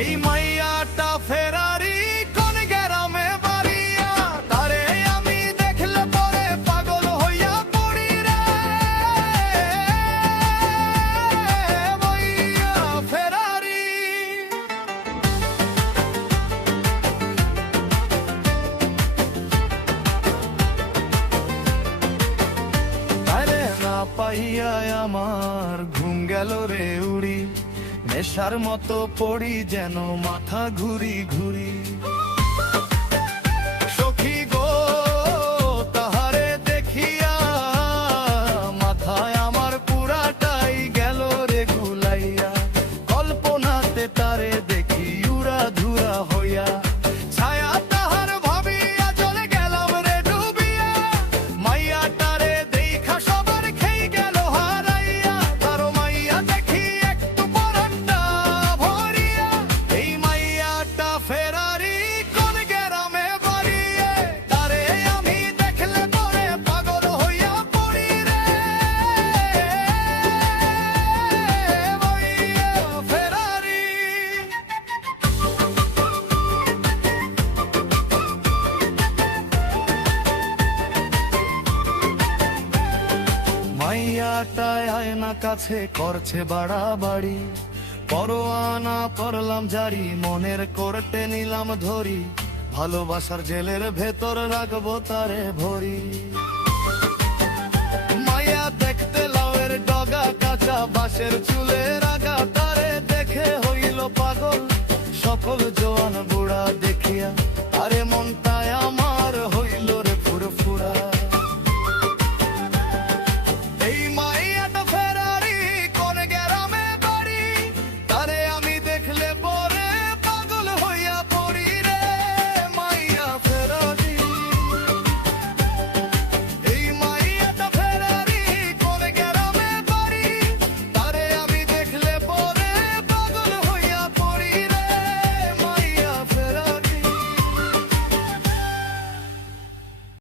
এই মাইয়াটা ফেরারি কোন গ্রামে বাড়িয়া, তারে আমি দেখলে পরে পাগল হইয়া পড়ি রে। মাইয়া ফেরারি তারে না পাইয়া আমার ঘুম গেল রে উড়ি, নেশার মতো পড়ি যেন মাথা ঘুরি ঘুরি। সখী গো তাহারে দেখিয়া মাথায় আমার পুরাটাই গেল রে গুলাইয়া, কল্পনাতে তারে দেখি উড়া ধুরা হইয়া, ছায়া তাহার ভাবিয়া চলে গেলাম রে ডুবিয়া। মাইয়াটারে দেখা সবার খেই গেল হারাইয়া, তারো মাইয়া দেখি একটু পরানটা ভরিয়া। এই মাইয়াটা ফেরারি কোন গ্রামে বাড়িয়ে, তারে আমি দেখলে পরে পাগল হইয়া পড়ি রে। মাইয়া ফেরারি মাইয়াটায় আয়না কাছে করছে বাড়াবাড়ি, পরোয়ানা করলাম জারি, মনের কোর্টে নিলাম ধরি, ভালোবাসার জেলের ভেতর রাখবো তারে ভরি। মাইয়া দেখতে লাউয়ের ডগা কাঁচা বাঁশের চুলে রাগা, তারে দেখে হইল পাগল সকল জোয়ান বুড়া দেখিয়া, আরে মনটা